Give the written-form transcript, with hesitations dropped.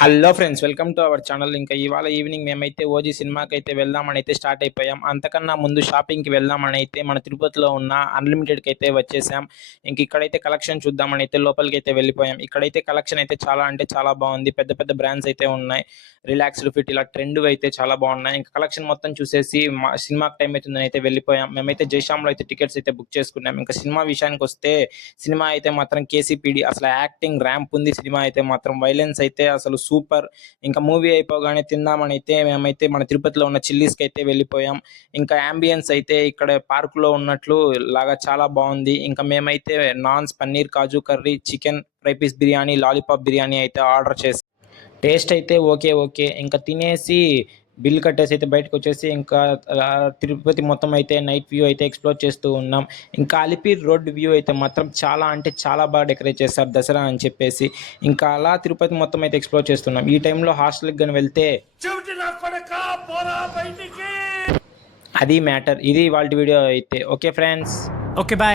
Hello friends, welcome to our channel. ఇంకా ఇవాళ evening మేమైతే ఓజీ సినిమాకి అయితే వెళ్దామని అయితే స్టార్ట్ అయిపోయాం. అంతకన్నా ముందు షాపింగ్కి వెళ్దామని అయితే మన తిరుపతిలో ఉన్న అన్లిమిటెడ్కి అయితే వచ్చేసాం. ఇంక ఇక్కడైతే కలెక్షన్ చూద్దామని అయితే లోపలికి అయితే వెళ్ళిపోయాం. ఇక్కడైతే కలెక్షన్ అయితే చాలా అంటే చాలా బాగుంది. పెద్ద పెద్ద బ్రాండ్స్ అయితే ఉన్నాయి. రిలాక్స్డ్ ఫిట్ ఇలా ట్రెండ్ అయితే చాలా బాగున్నాయి. ఇంకా కలెక్షన్ మొత్తం చూసేసి సినిమాకి టైం అవుతుందని అయితే వెళ్ళిపోయాం. మేమైతే జైశామ్లో అయితే టికెట్స్ అయితే బుక్ చేసుకున్నాం. ఇంకా సినిమా విషయానికి వస్తే సినిమా అయితే మాత్రం కేసీపీడి అసలు యాక్టింగ్ ర్యాంప్ ఉంది. సినిమా అయితే మాత్రం వైలెన్స్ అయితే అసలు సూపర్. ఇంకా మూవీ అయిపోగానే తిందామని అయితే మేమైతే మన తిరుపతిలో ఉన్న చిల్లీస్కి అయితే వెళ్ళిపోయాం. ఇంకా అంబియన్స్ అయితే ఇక్కడ పార్కులో ఉన్నట్లు లాగా చాలా బాగుంది. ఇంకా మేమైతే naans, paneer kaju curry, chicken fry piece biryani, lollipop biryani అయితే ఆర్డర్ చేసాం. టేస్ట్ అయితే ఓకే. ఇంకా తినేసి బిల్ కట్టేసి అయితే బయటకు వచ్చేసి ఇంకా తిరుపతి మొత్తం అయితే నైట్ వ్యూ అయితే ఎక్స్ప్లోర్ చేస్తూ ఉన్నాం. ఇంకా అలిపిరి రోడ్ వ్యూ అయితే మాత్రం చాలా అంటే చాలా బాగా డెకరేట్ చేస్తారు దసరా అని చెప్పేసి. ఇంకా అలా తిరుపతి మొత్తం అయితే ఎక్స్ప్లోర్ చేస్తున్నాం. ఈ టైంలో హాస్టల్కి కానీ వెళ్తే అది మ్యాటర్. ఇది వాళ్ళ వీడియో అయితే. Okay friends, okay bye.